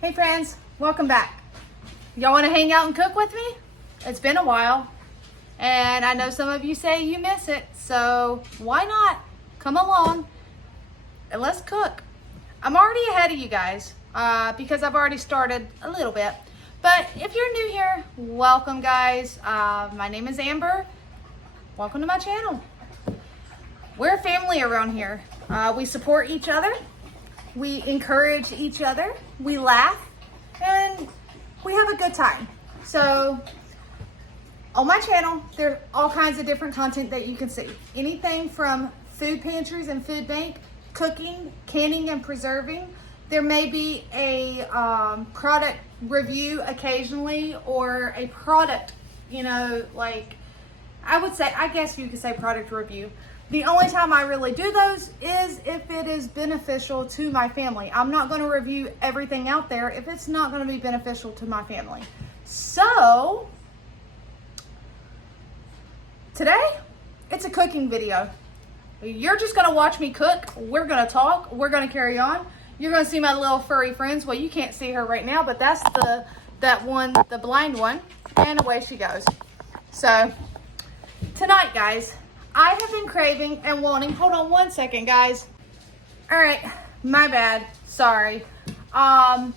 Hey friends, welcome back. Y'all want to hang out and cook with me? It's been a while, and I know some of you say you miss it, so why not come along and let's cook. I'm already ahead of you guys because I've already started a little bit, but if you're new here, welcome guys. My name is Amber. Welcome to my channel. We're a family around here. We support each other. We encourage each other, we laugh, and we have a good time. So on my channel, there's all kinds of different content that you can see. Anything from food pantries and food bank, cooking, canning and preserving. There may be a product review occasionally, or a product, like I guess you could say product review. The only time I really do those is if it is beneficial to my family. I'm not going to review everything out there if it's not going to be beneficial to my family. So, today, it's a cooking video. You're just going to watch me cook. We're going to talk. We're going to carry on. You're going to see my little furry friends. Well, you can't see her right now, but that's the blind one. And away she goes. So, tonight, guys, I have been craving and wanting, hold on one second, guys. All right, my bad, sorry. As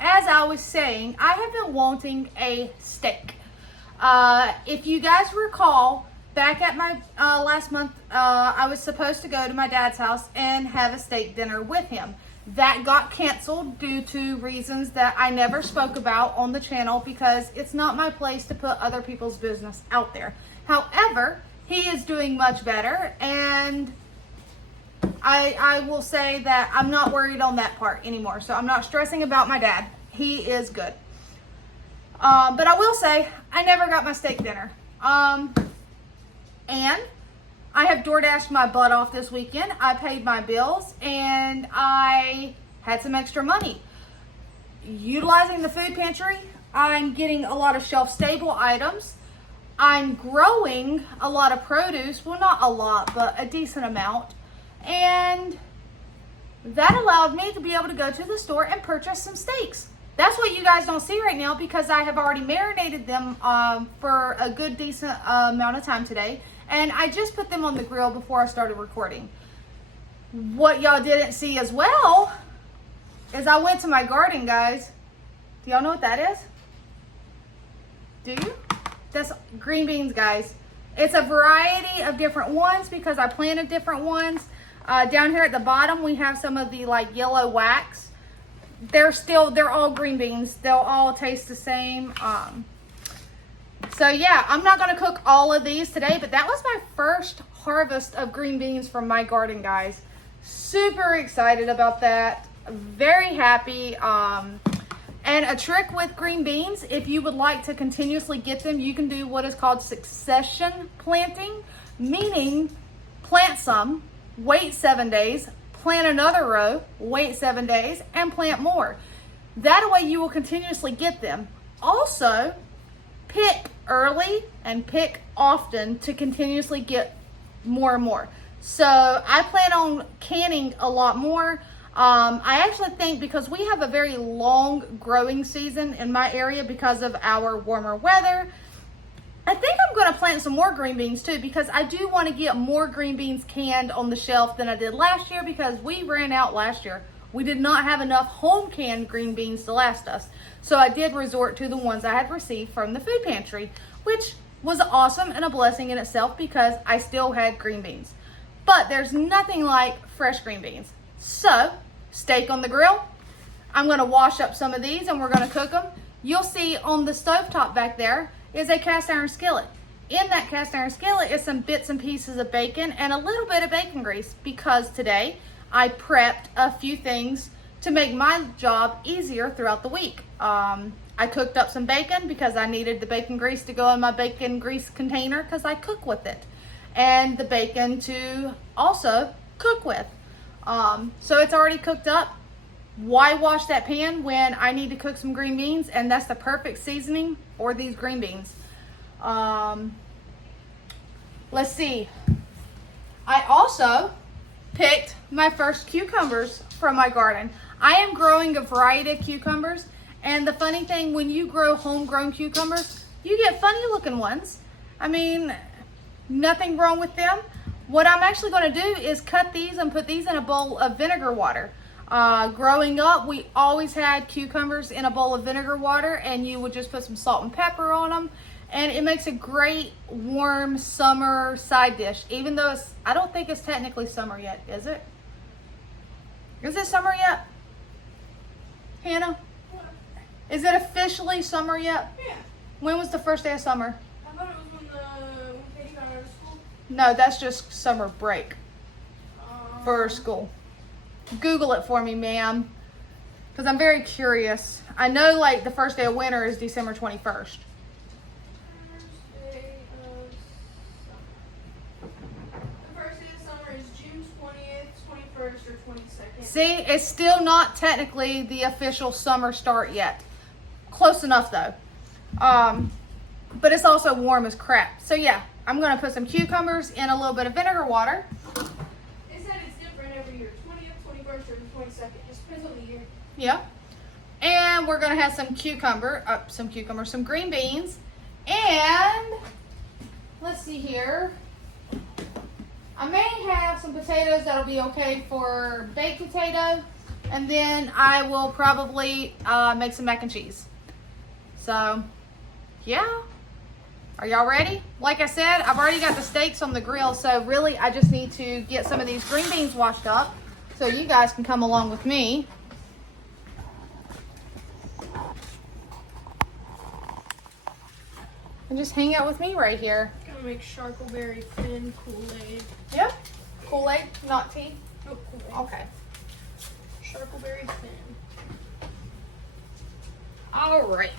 I was saying, I have been wanting a steak. If you guys recall, back at my last month, I was supposed to go to my dad's house and have a steak dinner with him. That got canceled due to reasons that I never spoke about on the channel because it's not my place to put other people's business out there. However, he is doing much better, and I will say that I'm not worried on that part anymore. So I'm not stressing about my dad. He is good. But I will say, I never got my steak dinner. And I have DoorDashed my butt off this weekend. I paid my bills, and I had some extra money. Utilizing the food pantry, I'm getting a lot of shelf-stable items. I'm growing a lot of produce. Well, not a lot, but a decent amount. And that allowed me to be able to go to the store and purchase some steaks. That's what you guys don't see right now because I have already marinated them for a good, decent amount of time today. And I just put them on the grill before I started recording. What y'all didn't see as well is I went to my garden, guys. Do y'all know what that is? Do you? That's green beans, guys. It's a variety of different ones because I planted different ones. Down here at the bottom, we have some of the yellow wax. They're all green beans. They'll all taste the same. So yeah, I'm not gonna cook all of these today, but that was my first harvest of green beans from my garden, guys. Super excited about that. Very happy. And a trick with green beans, if you would like to continuously get them, you can do what is called succession planting, meaning plant some, wait 7 days, plant another row, wait 7 days, and plant more. That way you will continuously get them. Also, pick early and pick often to continuously get more and more. So I plan on canning a lot more. I actually think because we have a very long growing season in my area because of our warmer weather, I think I'm going to plant some more green beans too because I do want to get more green beans canned on the shelf than I did last year because we ran out last year. We did not have enough home canned green beans to last us. So I did resort to the ones I had received from the food pantry, which was awesome and a blessing in itself because I still had green beans. But there's nothing like fresh green beans. So, steak on the grill. I'm going to wash up some of these and we're going to cook them. You'll see on the stovetop back there is a cast iron skillet. In that cast iron skillet is some bits and pieces of bacon and a little bit of bacon grease because today I prepped a few things to make my job easier throughout the week. I cooked up some bacon because I needed the bacon grease to go in my bacon grease container because I cook with it. And the bacon to also cook with. So it's already cooked up. Why wash that pan when I need to cook some green beans? And that's the perfect seasoning for these green beans. Let's see. I also picked my first cucumbers from my garden. I am growing a variety of cucumbers, and the funny thing, when you grow homegrown cucumbers, you get funny looking ones. I mean, nothing wrong with them. What I'm actually going to do is cut these and put these in a bowl of vinegar water. Growing up, we always had cucumbers in a bowl of vinegar water, and you would just put some salt and pepper on them, and it makes a great warm summer side dish, even though I don't think it's technically summer yet, is it? Is it summer yet? Hannah? What? Is it officially summer yet? Yeah. When was the first day of summer? I thought it was when Katie got out of school. No, that's just summer break for school. Google it for me, ma'am, because I'm very curious. I know like the first day of winter is December 21st. First day of summer. The first day of summer is June 20th, 21st, or 22nd. See, it's still not technically the official summer start yet. Close enough though. But it's also warm as crap. So yeah, I'm gonna put some cucumbers in a little bit of vinegar water. It said it's different every year. 20th, 21st, or the 22nd. Just depends on the year. Yeah. And we're gonna have some some green beans, and let's see here. I may have some potatoes that'll be okay for baked potato, and then I will probably make some mac and cheese. So, yeah. Are y'all ready? Like I said, I've already got the steaks on the grill, so really I just need to get some of these green beans washed up so you guys can come along with me. And just hang out with me right here. Gonna make charcoalberry thin Kool-Aid. Yep. Kool-Aid, not tea? Nope, Kool-Aid. Okay. Charcoalberry thin. All right.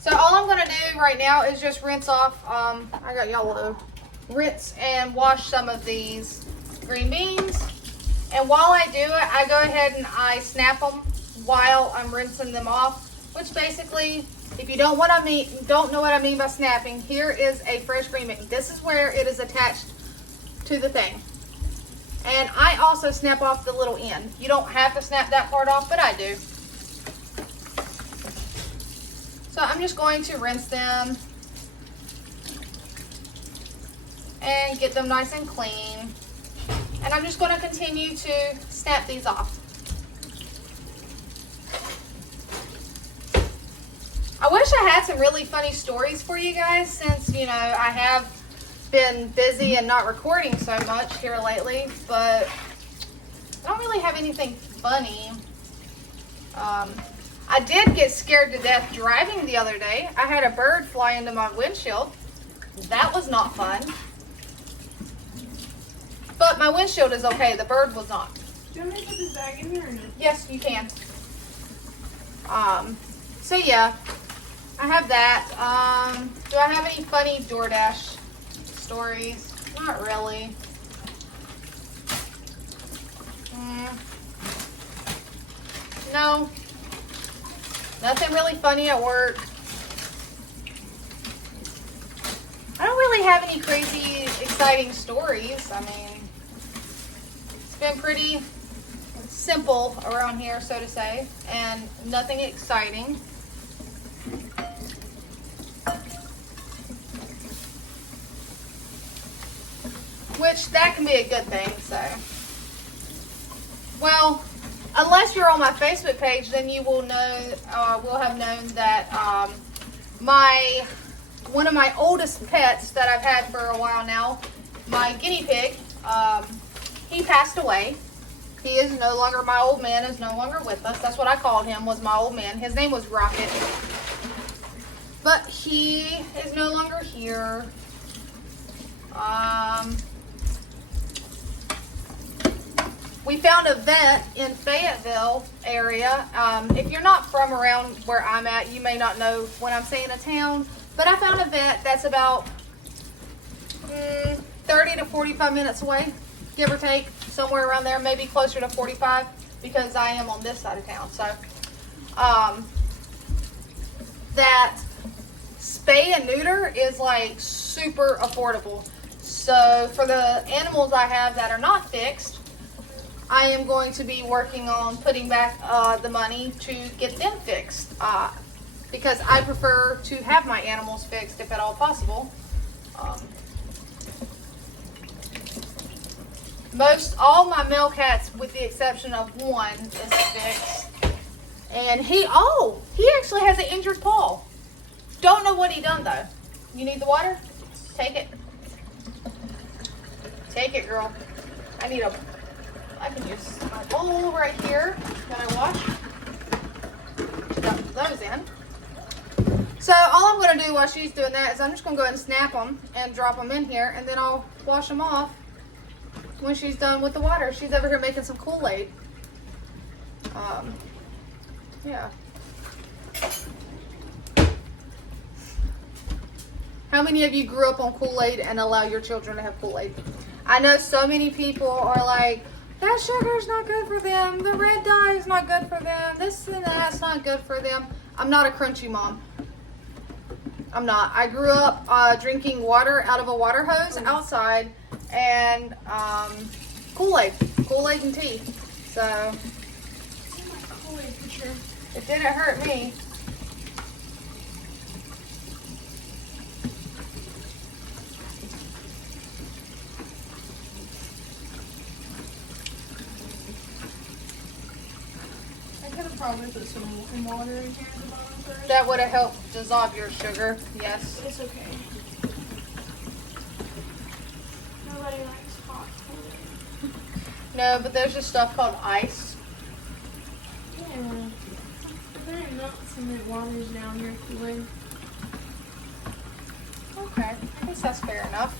So all I'm gonna do right now is just rinse off, I got yellow, rinse and wash some of these green beans. And while I do it, I go ahead and I snap them while I'm rinsing them off, which basically, if you don't know what I mean by snapping, here is a fresh green bean. This is where it is attached to the thing. And I also snap off the little end. You don't have to snap that part off, but I do. So I'm just going to rinse them and get them nice and clean. And I'm just going to continue to snap these off. I wish I had some really funny stories for you guys, since, you know, I have been busy and not recording so much here lately, but I don't really have anything funny. I did get scared to death driving the other day. I had a bird fly into my windshield. That was not fun. But my windshield is okay. The bird was not. Do you want me to put this bag in here or no? Yes, you can. So yeah, I have that. Do I have any funny DoorDash stories? Not really. No. Nothing really funny at work. I don't really have any crazy, exciting stories. I mean, it's been pretty simple around here, so to say, and nothing exciting. Which, that can be a good thing, so. Well, unless you're on my Facebook page, then you will know, will have known that one of my oldest pets that I've had for a while now, my guinea pig, he passed away. He is no longer, my old man is no longer with us. That's what I called him, was my old man. His name was Rocket. But he is no longer here. We found a vet in Fayetteville area. If you're not from around where I'm at, you may not know when I'm saying a town, but I found a vet that's about 30 to 45 minutes away, give or take, somewhere around there, maybe closer to 45, because I am on this side of town. So that spay and neuter is like super affordable. So for the animals I have that are not fixed, I am going to be working on putting back the money to get them fixed because I prefer to have my animals fixed if at all possible. All my male cats, with the exception of one, is fixed. And he actually has an injured paw. Don't know what he done though. You need the water? Take it. Take it, girl. I can use my bowl right here that I wash. Dump those in. So all I'm going to do while she's doing that is I'm just going to go ahead and snap them and drop them in here, and then I'll wash them off when she's done with the water. She's over here making some Kool-Aid. Yeah. How many of you grew up on Kool-Aid and allow your children to have Kool-Aid? I know so many people are like, that sugar's not good for them. The red dye is not good for them. This and that's not good for them. I'm not a crunchy mom. I'm not. I grew up drinking water out of a water hose outside and Kool-Aid and tea. So it didn't hurt me. Probably put some water in here at the bottom first. That would have helped dissolve your sugar, yes. It's okay. Nobody likes hot Kool-Aid. No, but there's just stuff called ice. Yeah. There ain't nothing that waters down your Kool-Aid. Okay, I guess that's fair enough.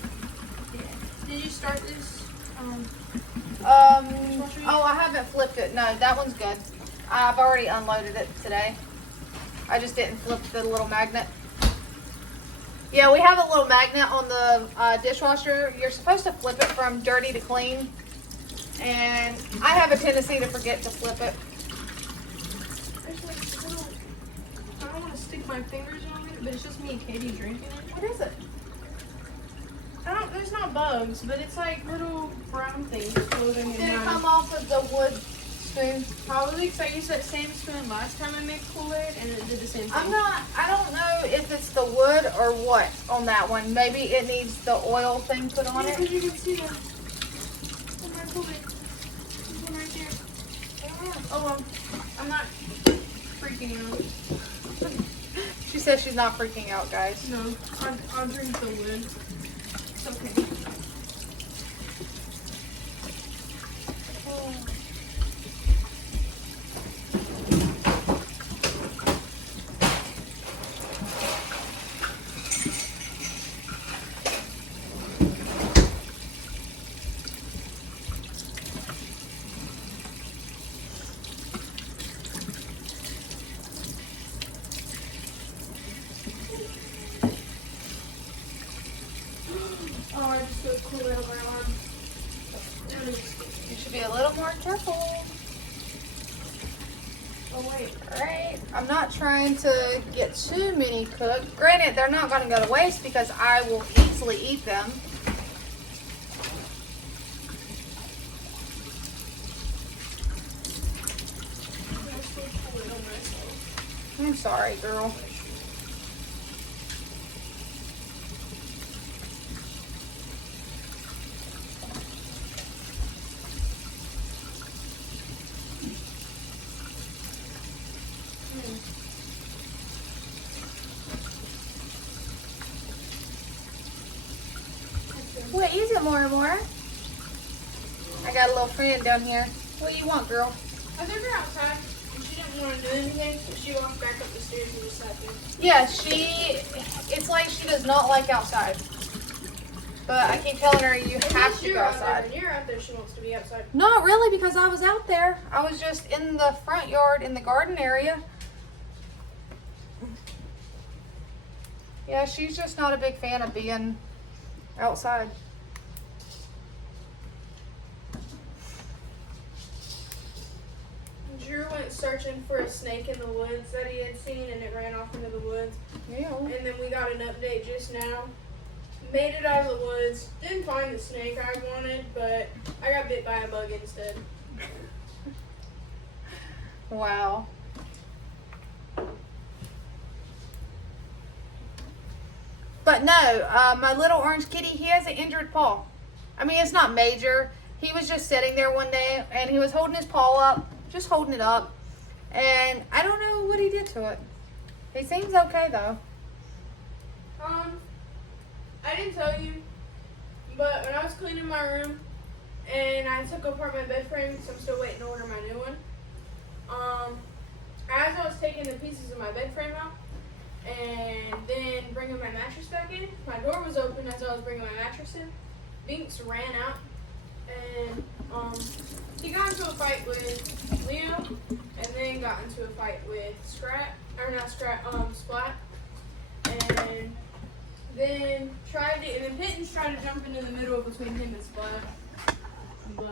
Yeah. Did you start this? Oh, I haven't flipped it. No, that one's good. I've already unloaded it today. I just didn't flip the little magnet. Yeah, we have a little magnet on the dishwasher. You're supposed to flip it from dirty to clean. And I have a tendency to forget to flip it. There's like little, I don't want to stick my fingers on it, but it's just me and Katie drinking it. What is it? There's not bugs, but it's like little brown things floating Did in it mine. come off of the wood spoon? Probably because I used that same spoon last time I made Kool-Aid and it did the same thing. I don't know if it's the wood or what on that one. Maybe it needs the oil thing put on Yeah, it. because you can see the my Kool-Aid. There's one right there. Oh well, I'm not freaking out. She says she's not freaking out, guys. No, I'll drink the wood. It's okay. Oh, I just put Kool-Aid on my arm. You should be a little more careful. Oh wait. Alright, I'm not trying to get too many cooked. Granted, they're not going to go to waste because I will easily eat them. I spilled Kool-Aid on myself. I'm sorry, girl. What is it, Mora Mora? I got a little friend down here. What do you want, girl? I took her outside and she didn't want to do anything, so she walked back up the stairs and just sat there. Yeah, it's like she does not like outside. But I keep telling her you have to go outside. When you're out there, she wants to be outside. Not really, because I was out there. I was just in the front yard in the garden area. Yeah, she's just not a big fan of being outside. Drew went searching for a snake in the woods that he had seen, and it ran off into the woods. Yeah. And then we got an update just now. Made it out of the woods. Didn't find the snake I wanted, but I got bit by a bug instead. Wow. But no, my little orange kitty, he has an injured paw. I mean, it's not major. He was just sitting there one day and he was holding his paw up, just holding it up. And I don't know what he did to it. He seems okay though. I didn't tell you, but when I was cleaning my room and I took apart my bed frame because I'm still waiting to order my new one, as I was taking the pieces of my bed frame out and then bringing my mattress back in, my door was open as I was bringing my mattress in. Binks ran out and he got into a fight with Leo and then got into a fight with Splat. And then Pittance tried to jump into the middle between him and Splat. But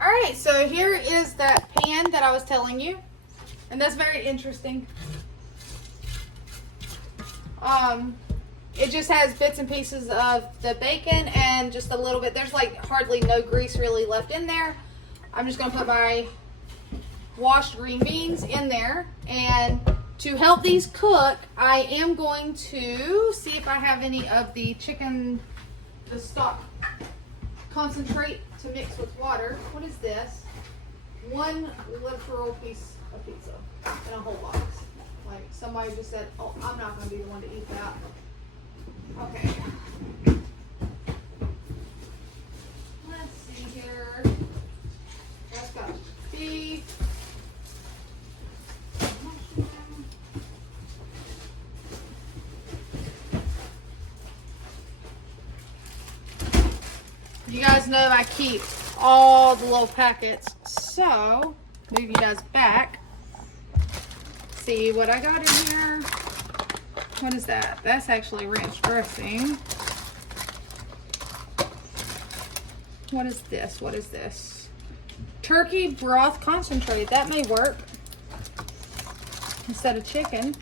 Alright, so here is that pan that I was telling you. And that's very interesting. It just has bits and pieces of the bacon and just a little bit. There's like hardly no grease really left in there. I'm just going to put my washed green beans in there. And to help these cook, I am going to see if I have any of the stock concentrate to mix with water. What is this? One literal piece of pizza in a whole box. Like somebody just said, oh, I'm not going to be the one to eat that. Okay. Let's see here. That's got beef. You guys know I keep all the little packets, so move you guys back. See what I got in here. What is that? That's actually ranch dressing. What is this? What is this? Turkey broth concentrate. That may work instead of chicken.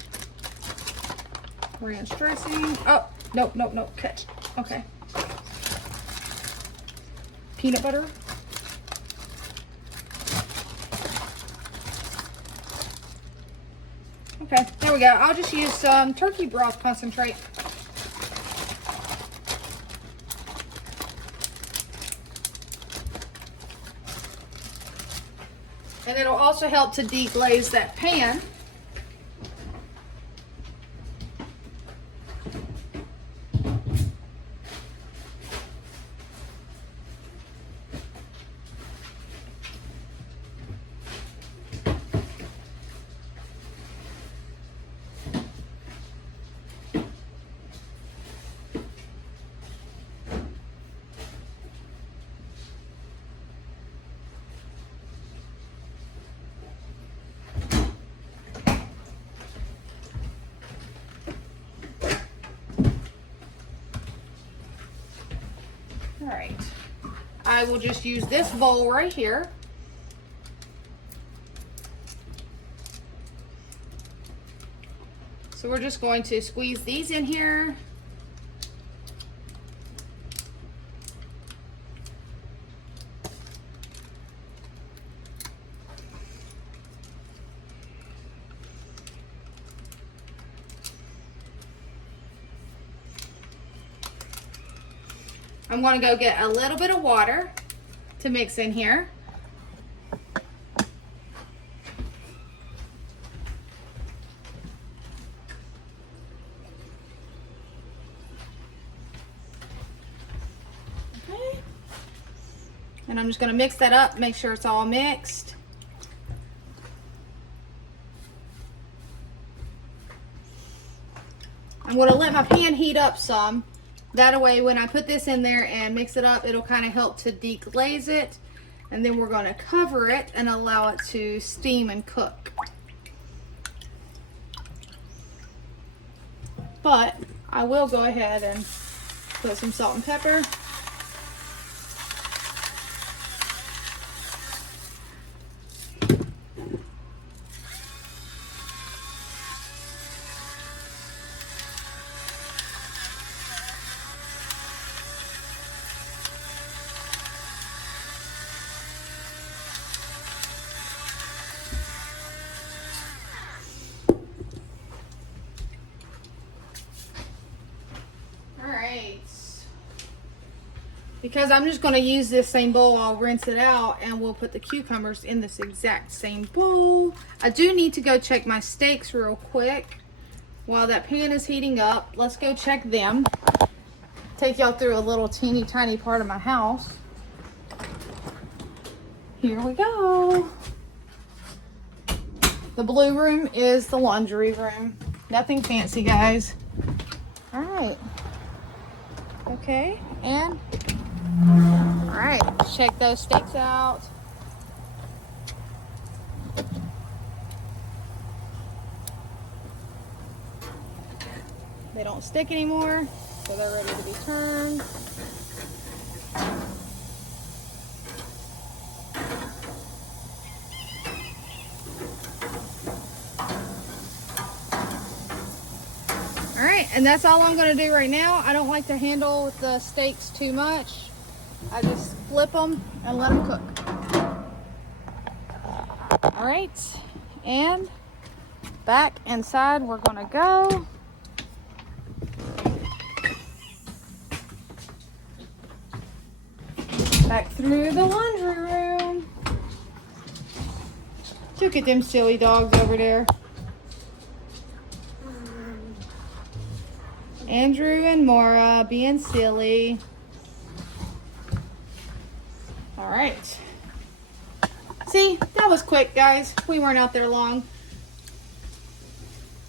Ranch dressing. Oh, nope, nope, nope. Catch. Okay. Peanut butter. Okay, there we go. I'll just use some turkey broth concentrate. And it'll also help to deglaze that pan. All right, I will just use this bowl right here. So we're just going to squeeze these in here. I'm going to go get a little bit of water to mix in here. Okay. And I'm just going to mix that up, make sure it's all mixed. I'm going to let my pan heat up some. That way, when I put this in there and mix it up, it'll kind of help to deglaze it. And then we're going to cover it and allow it to steam and cook. But I will go ahead and put some salt and pepper. because I'm just going to use this same bowl. I'll rinse it out and we'll put the cucumbers in this exact same bowl. I do need to go check my steaks real quick while that pan is heating up. Let's go check them. Take y'all through a little teeny tiny part of my house. Here we go. The blue room is the laundry room. Nothing fancy, guys. All right. Okay, and all right, check those steaks out. They don't stick anymore, so they're ready to be turned. All right, and that's all I'm gonna do right now. I don't like to handle the steaks too much. I just flip them and let them cook. All right, and back inside we're gonna go. Back through the laundry room. Look at them silly dogs over there. Andrew and Mora being silly. All right. See, that was quick, guys. We weren't out there long.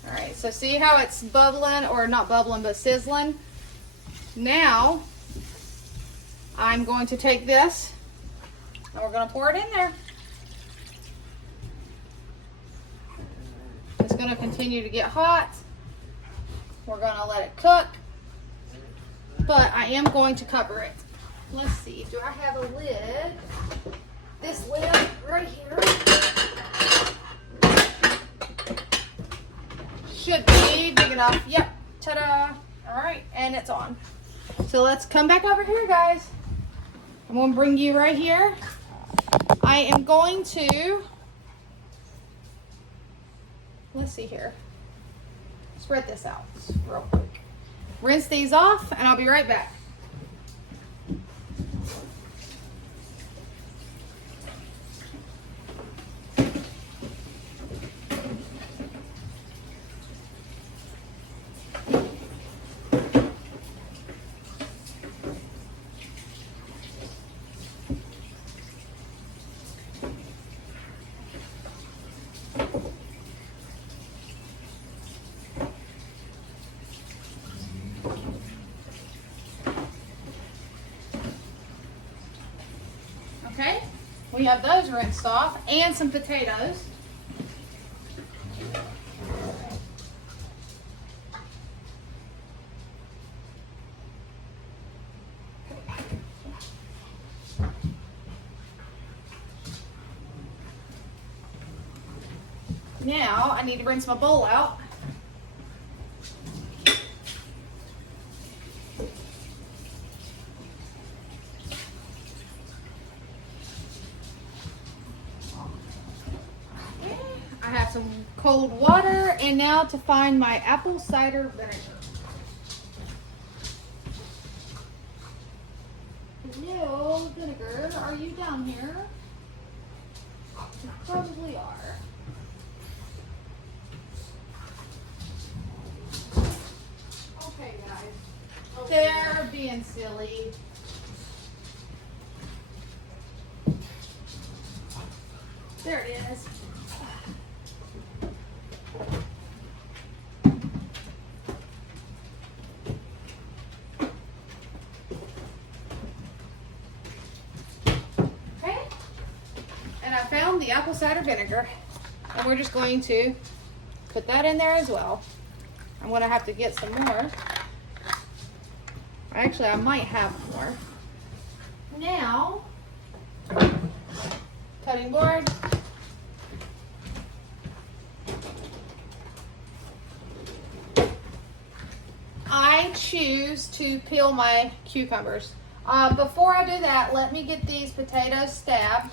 All right, so see how it's bubbling, or not bubbling, but sizzling? Now, I'm going to take this and we're gonna pour it in there. It's gonna continue to get hot. We're gonna let it cook, but I am going to cover it. Let's see, do I have a lid? This lid right here should be big enough. Yep, ta-da. All right, and it's on. So let's come back over here, guys. I'm gonna bring you right here. I am going to, let's see here. Spread this out real quick. Rinse these off and I'll be right back. Okay, we have those rinsed off and some potatoes. Now I need to rinse my bowl out. I have some cold water, and now to find my apple cider vinegar. Hello, vinegar, are you down here? You probably are. Okay, guys. They're being silly. There it is. And I found the apple cider vinegar, and we're just going to put that in there as well. I'm going to have to get some more. Actually, I might have more. Now, cutting board. I choose to peel my cucumbers. Before I do that, let me get these potatoes stabbed.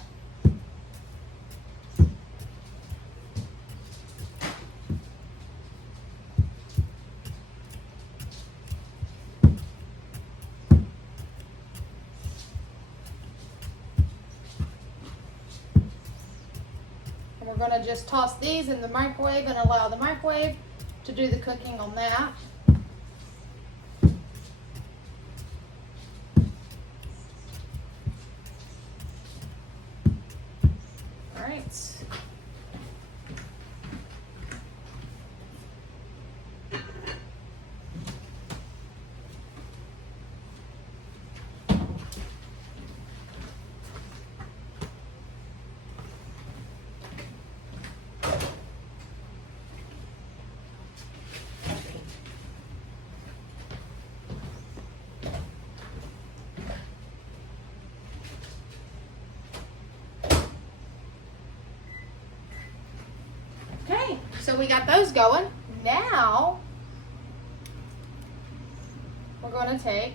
And we're gonna just toss these in the microwave and allow the microwave to do the cooking on that. All right. Okay, so we got those going. Now we're going to take,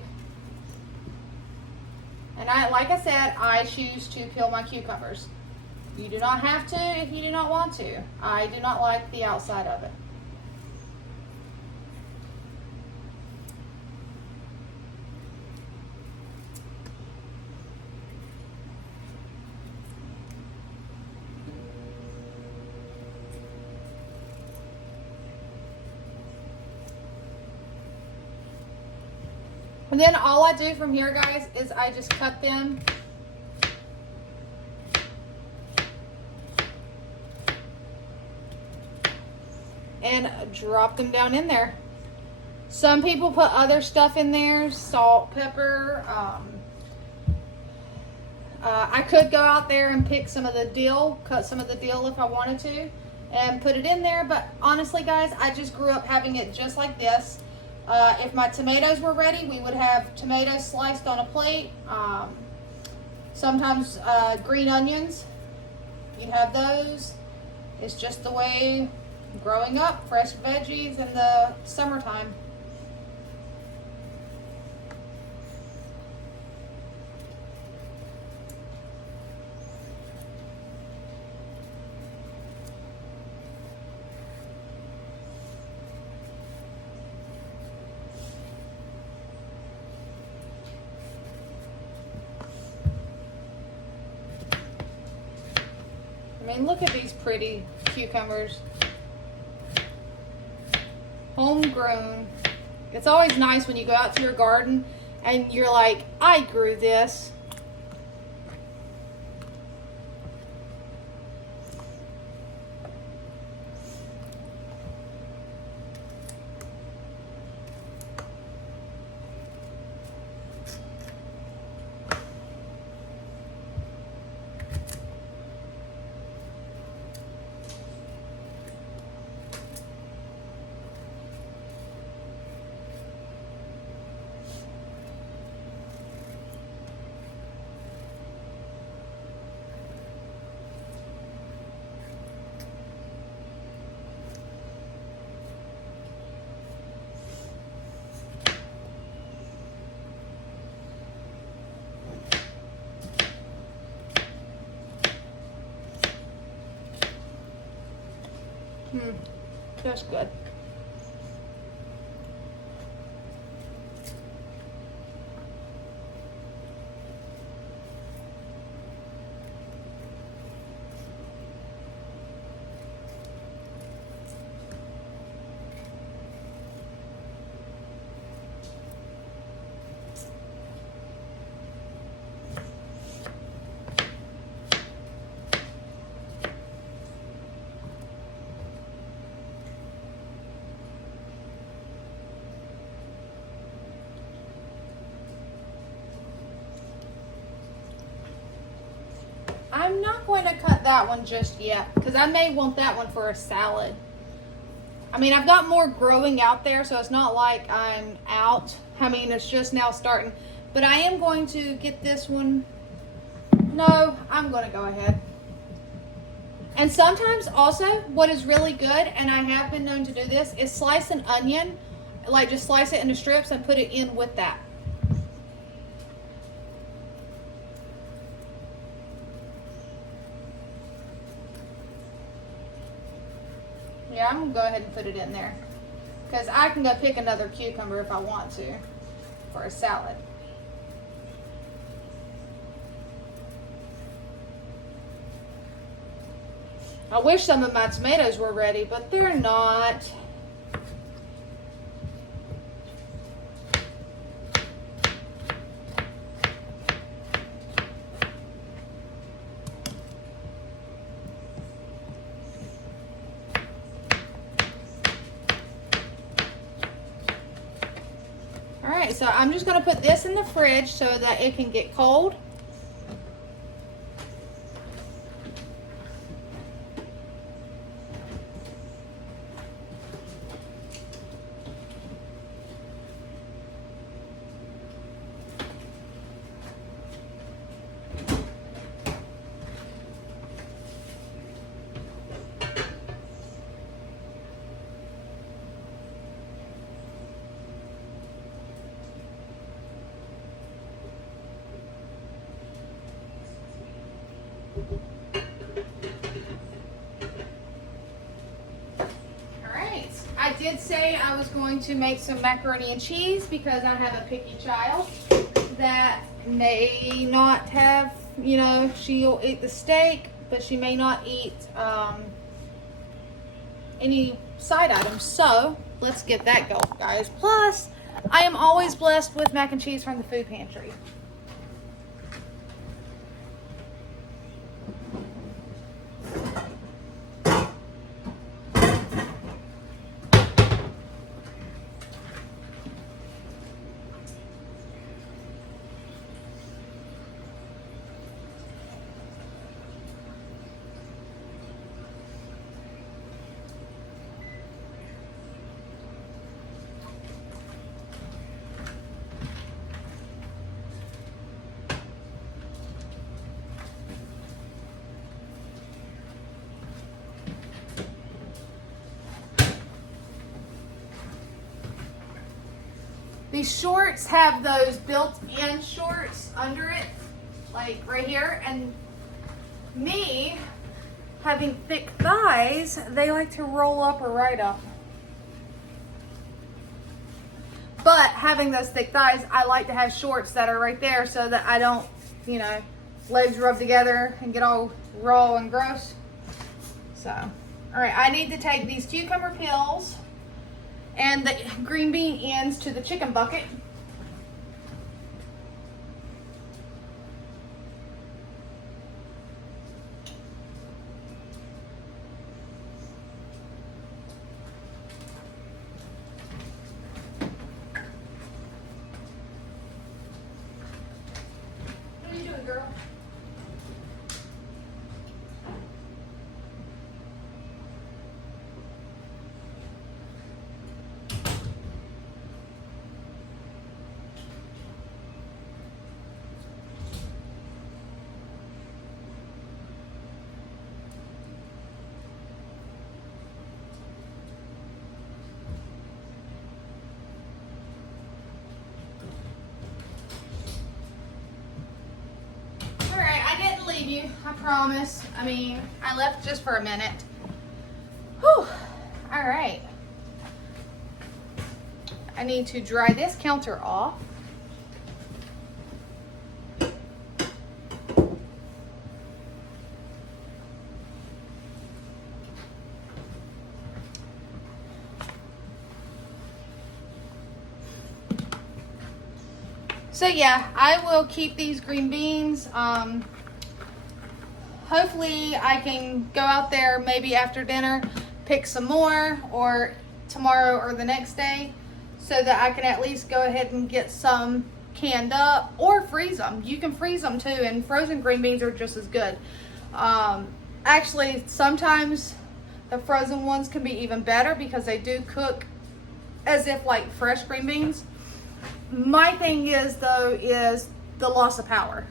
and like I said, I choose to peel my cucumbers. You do not have to if you do not want to. I do not like the outside of it. And then all I do from here, guys, is I just cut them and drop them down in there. Some people put other stuff in there, salt, pepper. I could go out there and pick some of the dill, cut some of the dill if I wanted to, and put it in there. But honestly, guys, I just grew up having it just like this. If my tomatoes were ready, we would have tomatoes sliced on a plate. Sometimes green onions, you'd have those. It's just the way growing up, fresh veggies in the summertime. I mean, look at these pretty cucumbers. Homegrown. It's always nice when you go out to your garden and you're like, I grew this. That's good. I'm not going to cut that one just yet because I may want that one for a salad. I mean, I've got more growing out there, so it's not like I'm out. I mean, it's just now starting. But I am going to get this one. No, I'm going to go ahead. And sometimes also what is really good, and I have been known to do this, is slice an onion, like just slice it into strips and put it in with that. Yeah, I'm gonna go ahead and put it in there because I can go pick another cucumber if I want to for a salad. I wish some of my tomatoes were ready, but they're not. All right, so I'm just gonna put this in the fridge so that it can get cold. I did say I was going to make some macaroni and cheese because I have a picky child that may not have, you know, she'll eat the steak, but she may not eat any side items. So let's get that going, guys. Plus, I am always blessed with mac and cheese from the food pantry. These shorts have those built-in shorts under it, like right here. And me, having thick thighs, they like to roll up or right up. But having those thick thighs, I like to have shorts that are right there so that I don't, you know, legs rub together and get all raw and gross. So, all right, I need to take these cucumber peels and the green bean ends to the chicken bucket. What are you doing, girl? You, I promise. I mean, I left just for a minute. Whew. All right. I need to dry this counter off. So yeah, I will keep these green beans. Hopefully I can go out there maybe after dinner, pick some more, or tomorrow or the next day, so that I can at least go ahead and get some canned up or freeze them. You can freeze them too, and frozen green beans are just as good. Actually, sometimes the frozen ones can be even better because they do cook as if like fresh green beans. My thing is though, is the loss of power.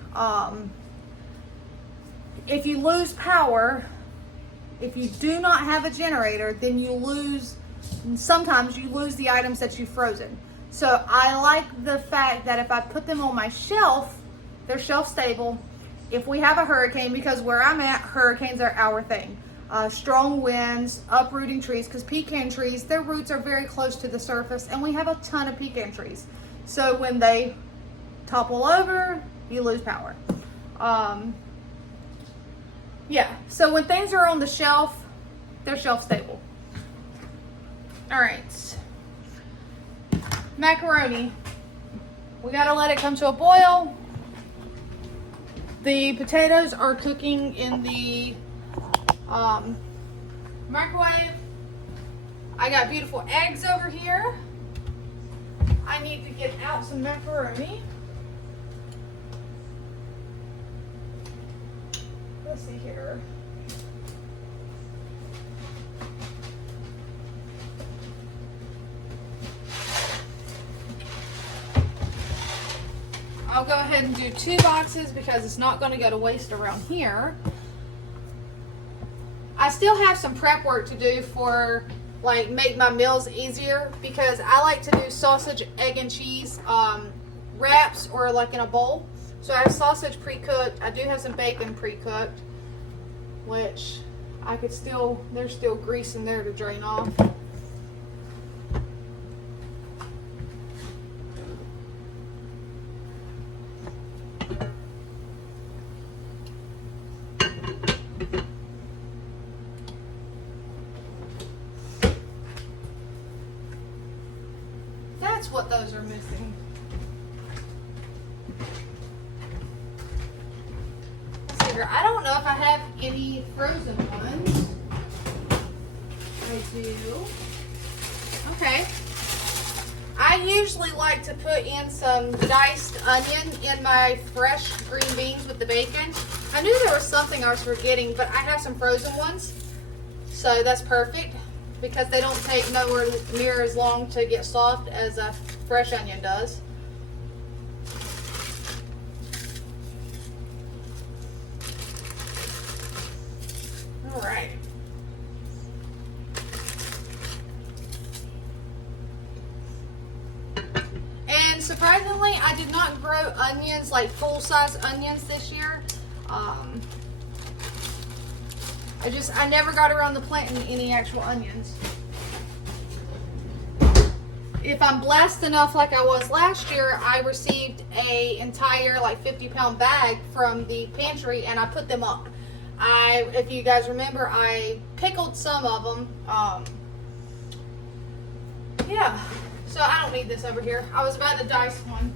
If you lose power, if you do not have a generator, then you lose, sometimes you lose the items that you've frozen. So I like the fact that if I put them on my shelf, they're shelf stable. If we have a hurricane, because where I'm at, hurricanes are our thing. Strong winds, uprooting trees, because pecan trees, their roots are very close to the surface, and we have a ton of pecan trees. So when they topple over, you lose power. Yeah, so when things are on the shelf, they're shelf stable. All right, macaroni. We gotta let it come to a boil. The potatoes are cooking in the microwave. I got beautiful eggs over here. I need to get out some macaroni. Let's see here. I'll go ahead and do 2 boxes because it's not going to go to waste around here. I still have some prep work to do for like make my meals easier because I like to do sausage, egg, and cheese wraps or like in a bowl. So I have sausage pre-cooked. I do have some bacon pre-cooked, which I could still, there's still grease in there to drain off. That's what those are missing. Let's see here. I don't know if I have any frozen ones. I do. Okay. I usually like to put in some diced onion in my fresh green beans with the bacon. I knew there was something I was forgetting, but I have some frozen ones. So that's perfect because they don't take nowhere near as long to get soft as a fresh onion does. All right. And surprisingly, I did not grow onions, like full-size onions this year. I never got around to planting any actual onions. If I'm blessed enough like I was last year, I received a entire like 50-pound bag from the pantry and I put them up. If you guys remember, I pickled some of them. Yeah, so I don't need this over here. I was about to dice one.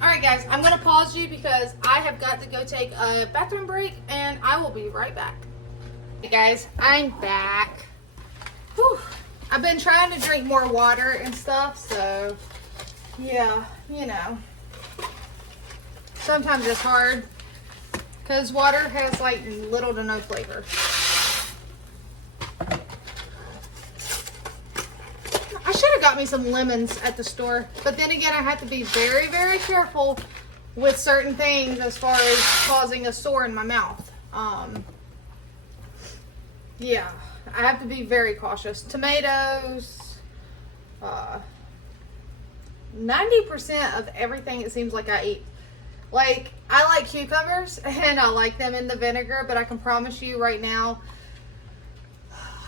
Alright guys, I'm going to pause you because I have got to go take a bathroom break and I will be right back. Hey guys, I'm back. Whew. I've been trying to drink more water and stuff, so yeah, you know. Sometimes it's hard because water has like little to no flavor. I should have got me some lemons at the store, but then again, I have to be very, very careful with certain things as far as causing a sore in my mouth. Yeah, I have to be very cautious. Tomatoes, 90% of everything it seems like I eat. Like, I like cucumbers and I like them in the vinegar, but I can promise you right now,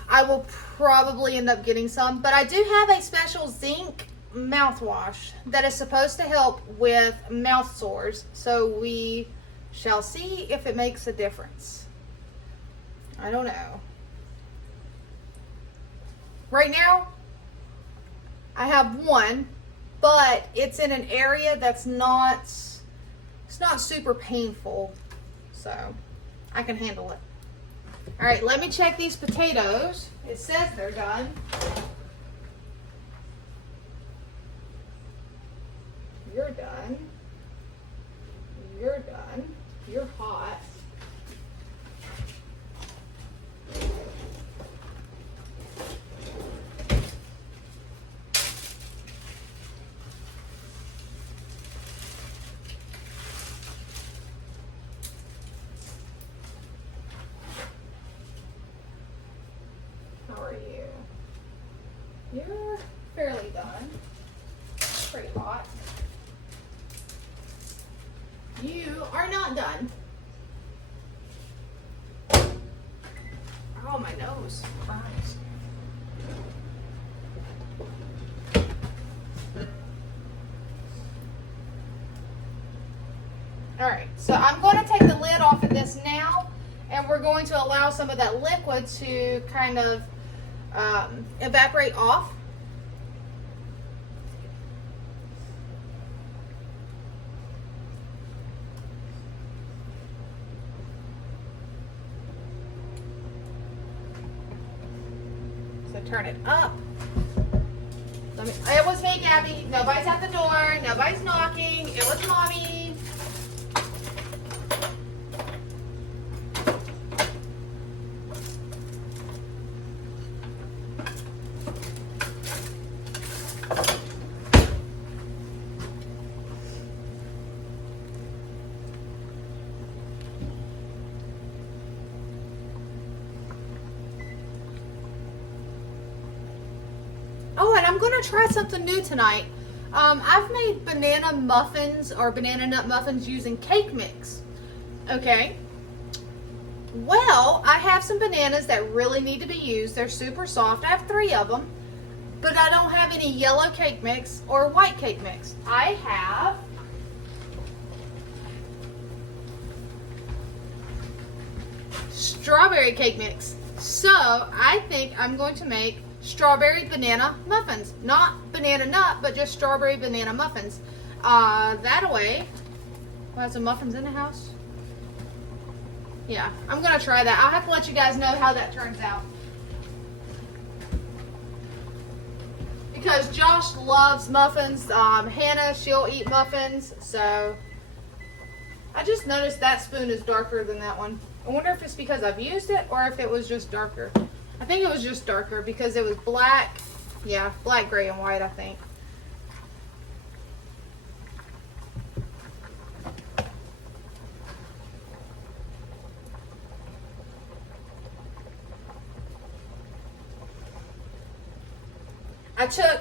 I will probably end up getting some. But I do have a special zinc mouthwash that is supposed to help with mouth sores. So we shall see if it makes a difference. I don't know. Right now, I have one, but it's in an area that's not, it's not super painful. So I can handle it. All right, let me check these potatoes. It says they're done. You're done. You're done. You're hot. How are you? You're fairly done. Pretty hot. You are not done. Oh, my nose burns. All right, so I'm going to take the lid off of this now, and we're going to allow some of that liquid to kind of evaporate off. So turn it up. It was me, Gabby. Nobody's at the door. Nobody's knocking. It was Mommy. Oh, and I'm going to try something new tonight. I've made banana muffins or banana nut muffins using cake mix. Okay. Well, I have some bananas that really need to be used. They're super soft. I have 3 of them. But I don't have any yellow cake mix or white cake mix. I have strawberry cake mix. So I think I'm going to make strawberry banana muffins. Not banana nut, but just strawberry banana muffins. That way, we'll have some muffins in the house. Yeah, I'm going to try that. I'll have to let you guys know how that turns out. Because Josh loves muffins. Hannah, she'll eat muffins. So, I just noticed that spoon is darker than that one. I wonder if it's because I've used it or if it was just darker. I think it was just darker because it was black. Yeah, black, gray, and white, I think.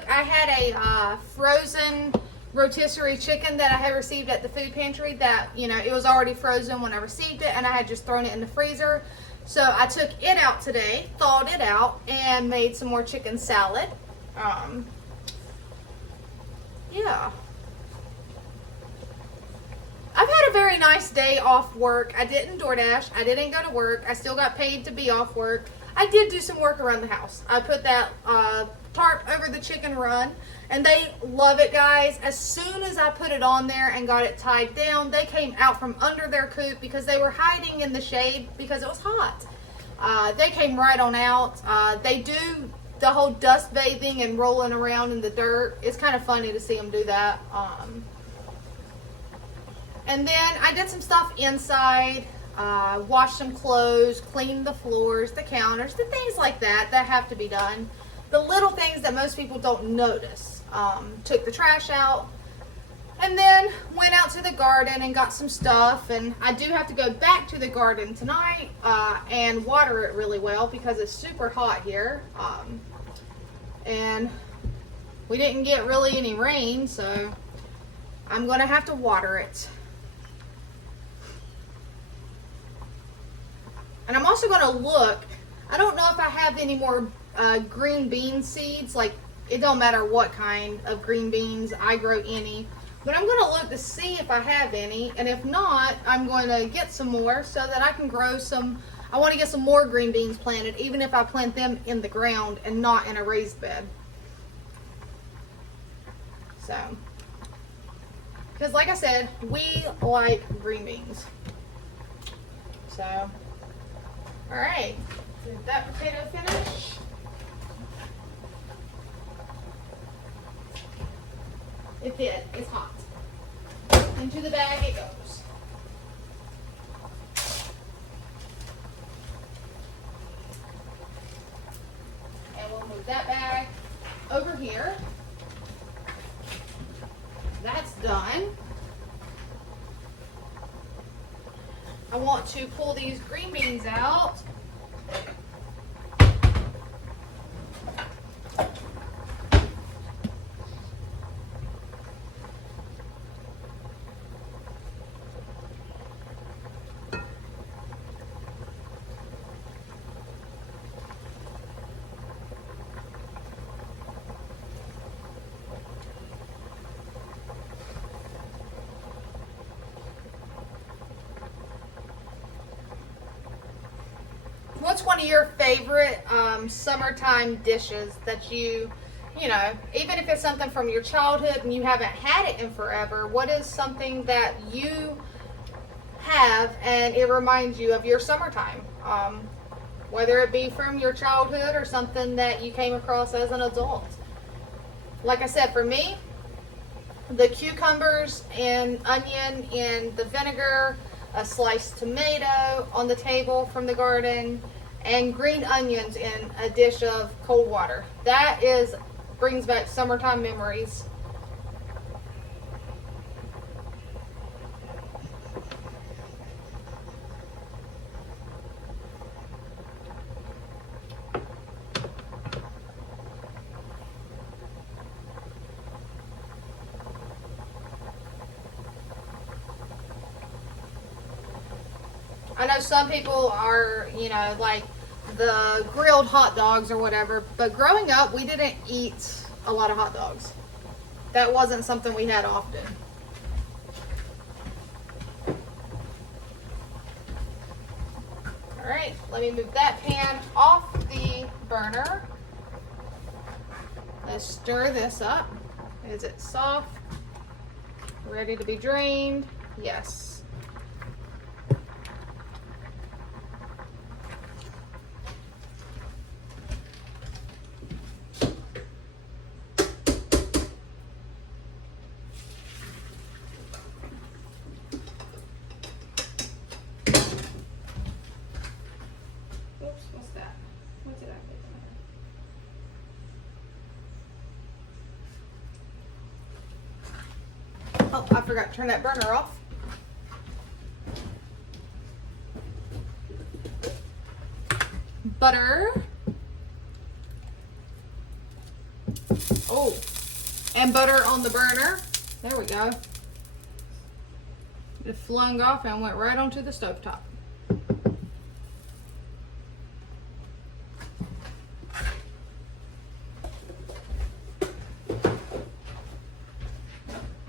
I had a frozen rotisserie chicken that I had received at the food pantry that, you know, it was already frozen when I received it, and I had just thrown it in the freezer. So I took it out today, thawed it out, and made some more chicken salad. Yeah. I've had a very nice day off work. I didn't DoorDash. I didn't go to work. I still got paid to be off work. I did do some work around the house. I put that tarp over the chicken run, and they love it, guys. As soon as I put it on there and got it tied down, they came out from under their coop because they were hiding in the shade because it was hot. They came right on out. They do the whole dust bathing and rolling around in the dirt. It's kind of funny to see them do that. And then I did some stuff inside. Washed some clothes, cleaned the floors, the counters, the things like that that have to be done. The little things that most people don't notice. Took the trash out, and then went out to the garden and got some stuff. And I do have to go back to the garden tonight and water it really well because it's super hot here. And we didn't get really any rain, so I'm going to have to water it. And I'm also going to look. I don't know if I have any more green bean seeds. Like, it don't matter what kind of green beans. I grow any. But I'm going to look to see if I have any. And if not, I'm going to get some more so that I can grow some. I want to get some more green beans planted, even if I plant them in the ground and not in a raised bed. So, because like I said, we like green beans. So, all right, did that potato finish? It did. It's hot. Into the bag it goes. And we'll move that bag over here. That's done. I want to pull these green beans out. one of your favorite summertime dishes that you know, even if it's something from your childhood and you haven't had it in forever, what is something that you have and it reminds you of your summertime? Whether it be from your childhood or something that you came across as an adult. Like I said, for me, the cucumbers and onion in the vinegar, a sliced tomato on the table from the garden, and green onions in a dish of cold water. That brings back summertime memories. I know some people are, you know, like the grilled hot dogs or whatever, but growing up, we didn't eat a lot of hot dogs. That wasn't something we had often. All right, let me move that pan off the burner. Let's stir this up. Is it soft? Ready to be drained? Yes. What's that? What did I put in there? Oh, I forgot to turn that burner off. Butter. Oh, and butter on the burner. There we go. It flung off and went right onto the stovetop.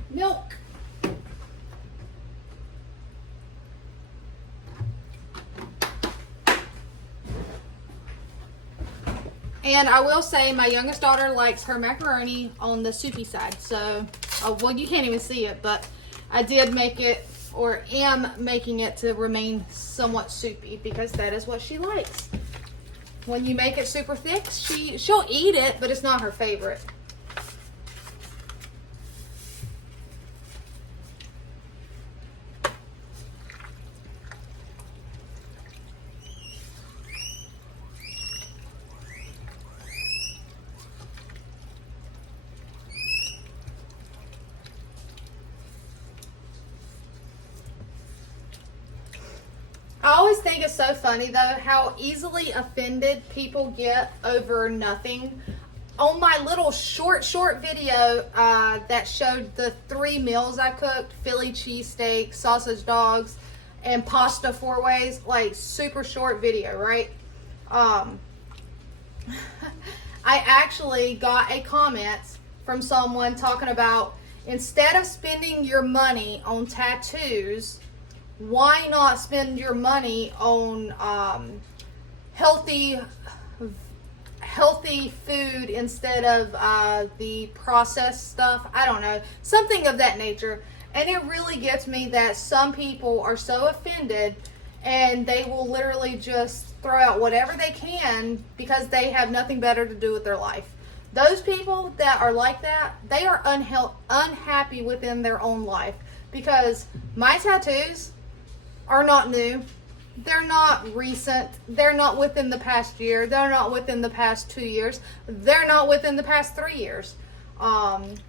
Milk. And I will say my youngest daughter likes her macaroni on the soupy side. So, well, you can't even see it, but I did make it, or am making it, to remain somewhat soupy because that is what she likes. When you make it super thick, she'll eat it, but it's not her favorite. I always think it's so funny though how easily offended people get over nothing. On my little short video that showed the 3 meals I cooked, Philly cheesesteak, sausage dogs, and pasta 4 ways, like super short video, right? I actually got a comment from someone talking about, instead of spending your money on tattoos, why not spend your money on healthy food instead of the processed stuff? I don't know, something of that nature. And it really gets me that some people are so offended and they will literally just throw out whatever they can because they have nothing better to do with their life. Those people that are like that, they are unhappy within their own life, because my tattoos are not new. They're not recent. They're not within the past year. They're not within the past 2 years. They're not within the past 3 years. And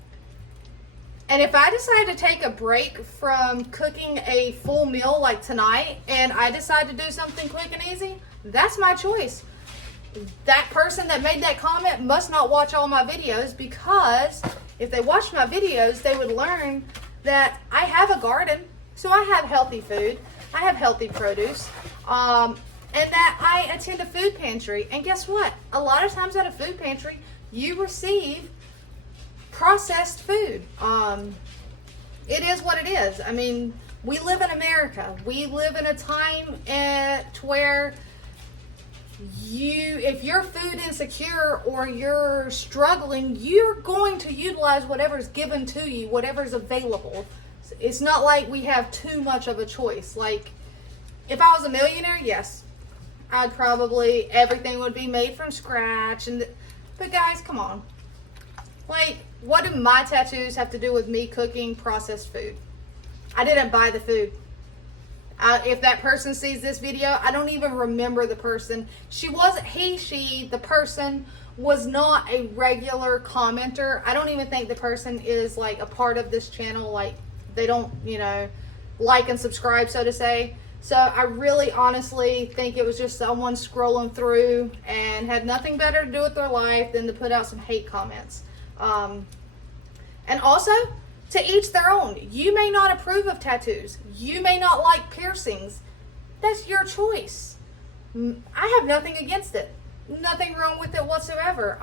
if I decide to take a break from cooking a full meal like tonight and I decide to do something quick and easy, that's my choice. That person that made that comment must not watch all my videos, because if they watched my videos, they would learn that I have a garden, so I have healthy food. I have healthy produce, and that I attend a food pantry. And guess what? A lot of times at a food pantry, you receive processed food. It is what it is. I mean, we live in America. We live in a time to where if you're food insecure or you're struggling, you're going to utilize whatever's given to you, whatever's available. It's not like we have too much of a choice. Like, if I was a millionaire, yes, I'd probably, everything would be made from scratch. But guys, come on. Like, what do my tattoos have to do with me cooking processed food? I didn't buy the food. If that person sees this video, I don't even remember the person. She wasn't the person was not a regular commenter. I don't even think the person is like a part of this channel. Like, they don't, like and subscribe, so to say. So I really honestly think it was just someone scrolling through and had nothing better to do with their life than to put out some hate comments. And also, to each their own. You may not approve of tattoos. You may not like piercings. That's your choice. I have nothing against it. Nothing wrong with it whatsoever.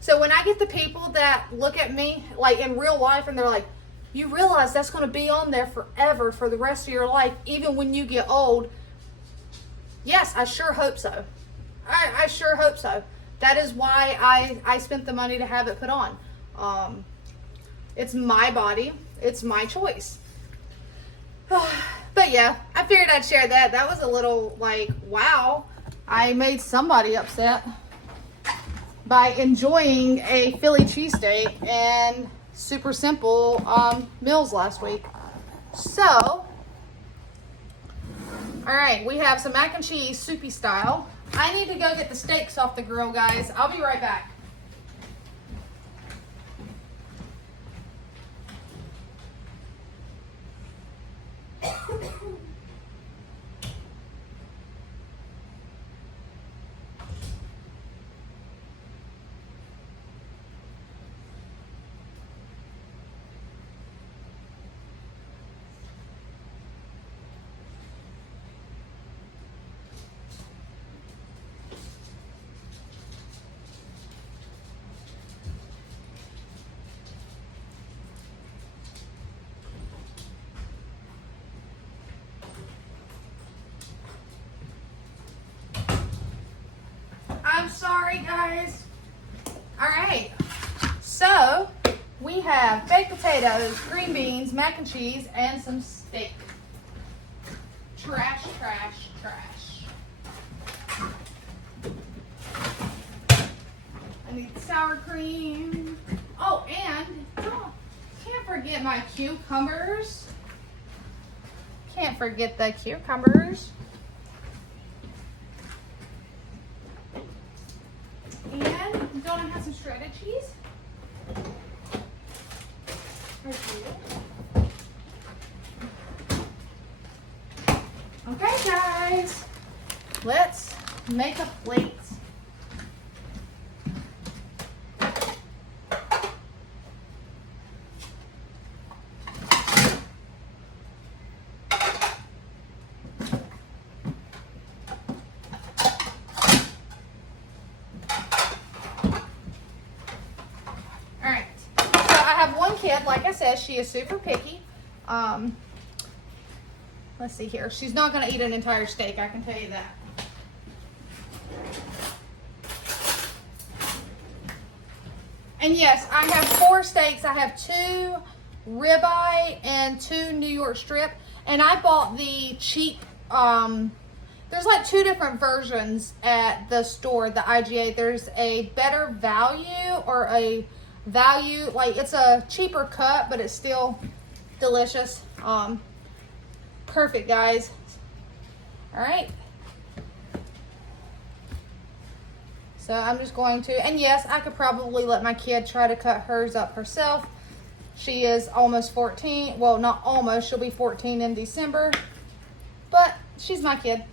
So when I get the people that look at me like in real life and they're like, you realize that's going to be on there forever for the rest of your life, even when you get old. Yes, I sure hope so. I sure hope so. That is why I spent the money to have it put on. It's my body. It's my choice. But yeah, I figured I'd share that. That was a little like, wow, I made somebody upset by enjoying a Philly cheesesteak and super simple meals last week. So, all right, we have some mac and cheese soupy style. I need to go get the steaks off the grill, guys. I'll be right back. I'm sorry, guys. All right. So, we have baked potatoes, green beans, mac and cheese, and some steak. Trash, trash, trash. I need sour cream. Oh, and can't forget my cucumbers. Can't forget the cucumbers. And don't I have some shredded cheese? Okay, guys, let's make a plate. Kid, like I said, she is super picky. Let's see here. She's not going to eat an entire steak, I can tell you that. And yes, I have 4 steaks. I have 2 ribeye and 2 New York strip. And I bought the cheap, there's like 2 different versions at the store, the IGA. There's a better value or a value, like it's a cheaper cut, but it's still delicious. Perfect, guys. All right. So I'm just going to, and yes, I could probably let my kid try to cut hers up herself. She is almost 14. Well, not almost. She'll be 14 in December. But she's my kid.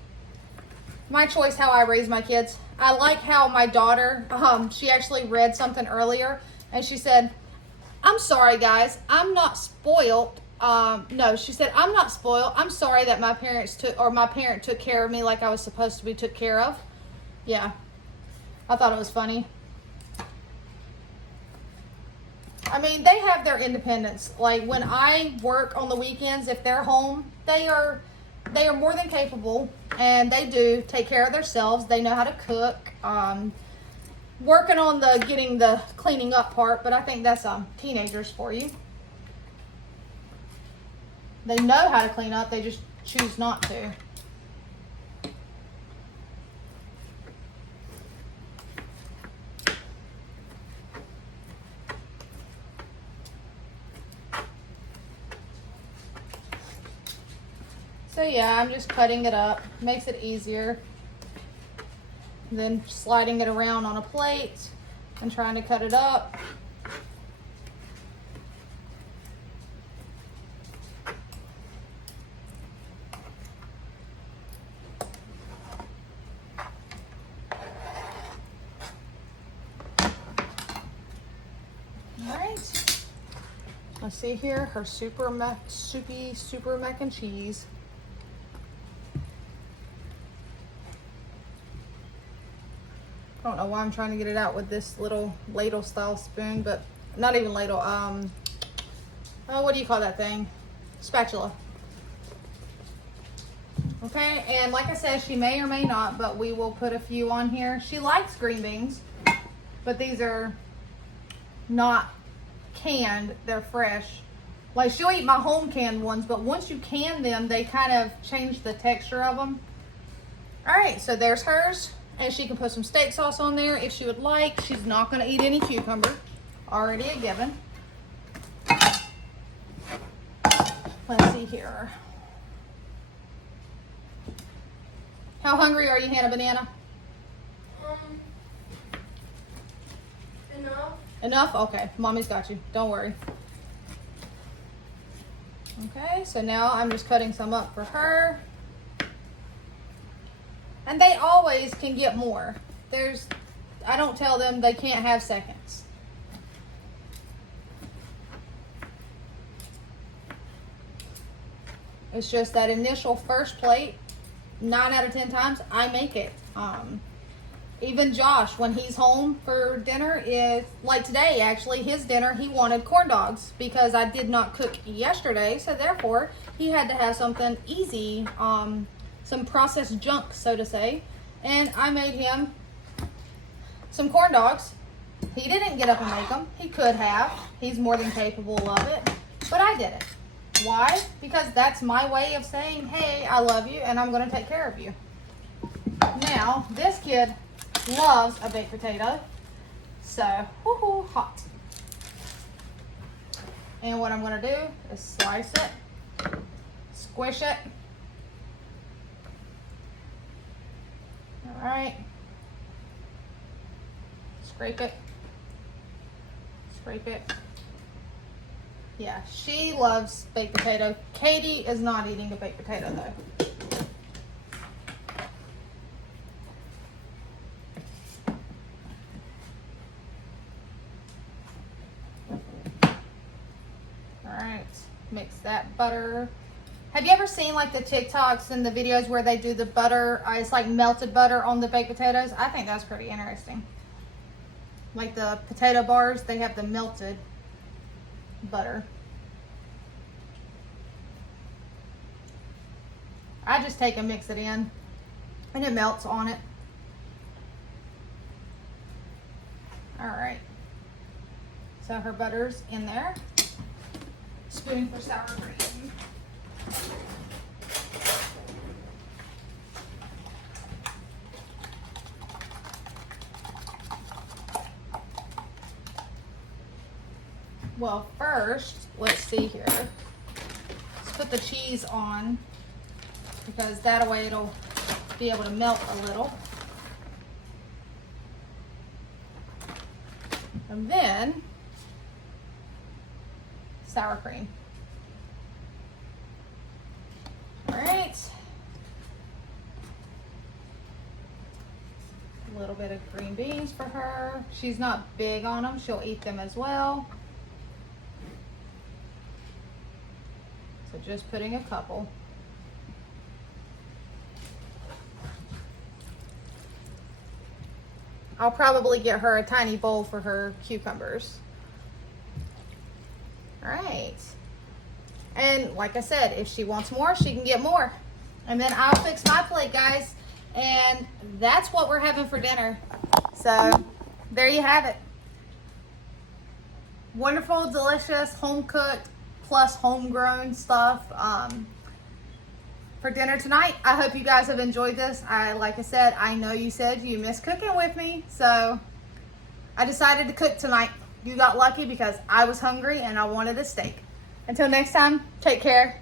My choice how I raise my kids. I like how my daughter, she actually read something earlier. And she said, I'm sorry, guys, I'm not spoiled. No, she said, I'm not spoiled. I'm sorry that my parent took care of me like I was supposed to be took care of. Yeah, I thought it was funny. I mean, they have their independence. Like when I work on the weekends, if they're home, they are they are more than capable, and they do take care of themselves. They know how to cook. Working on getting the cleaning up part, but I think that's teenagers for you. They know how to clean up, they just choose not to. So yeah, I'm just cutting it up. Makes it easier. Then sliding it around on a plate and trying to cut it up. All right. Let's see here, her super mac and cheese. I don't know why I'm trying to get it out with this little ladle style spoon, but not even ladle, oh, what do you call that thing? Spatula. Okay, and like I said, she may or may not, but we will put a few on here. She likes green beans, but these are not canned, they're fresh. Like, she'll eat my home canned ones, but once you can them, they kind of change the texture of them. All right, so there's hers. And she can put some steak sauce on there if she would like. She's not going to eat any cucumber. Already a given. Let's see here. How hungry are you, Hannah Banana? Enough. Enough? Okay. Mommy's got you. Don't worry. Okay, so now I'm just cutting some up for her. And they always can get more. I don't tell them they can't have seconds. It's just that initial first plate, 9 out of 10 times, I make it. Even Josh, when he's home for dinner, is like today, actually, his dinner, he wanted corn dogs because I did not cook yesterday. So therefore, he had to have something easy, some processed junk, so to say, and I made him some corn dogs. He didn't get up and make them. He could have. He's more than capable of it, but I did it. Why? Because that's my way of saying, hey, I love you, and I'm going to take care of you. Now, this kid loves a baked potato, so, woohoo, hot. And what I'm going to do is slice it, squish it. All right, scrape it, scrape it. Yeah, she loves baked potato. Katie is not eating the baked potato though. All right, mix that butter. Have you ever seen like the TikToks and the videos where they do the butter, it's like melted butter on the baked potatoes? I think that's pretty interesting. Like the potato bars, they have the melted butter. I just take and mix it in and it melts on it. All right. So her butter's in there. Spoon for sour cream. Well, first, let's see here. Let's put the cheese on because that way it'll be able to melt a little. And then sour cream. All right. A little bit of green beans for her. She's not big on them. She'll eat them as well. So just putting a couple. I'll probably get her a tiny bowl for her cucumbers. All right. And like I said, if she wants more, she can get more. And then I'll fix my plate, guys. And that's what we're having for dinner. So there you have it. Wonderful, delicious, home cooked plus homegrown stuff for dinner tonight. I hope you guys have enjoyed this. Like I said, I know you said you miss cooking with me, so I decided to cook tonight. You got lucky because I was hungry and I wanted a steak. Until next time, take care.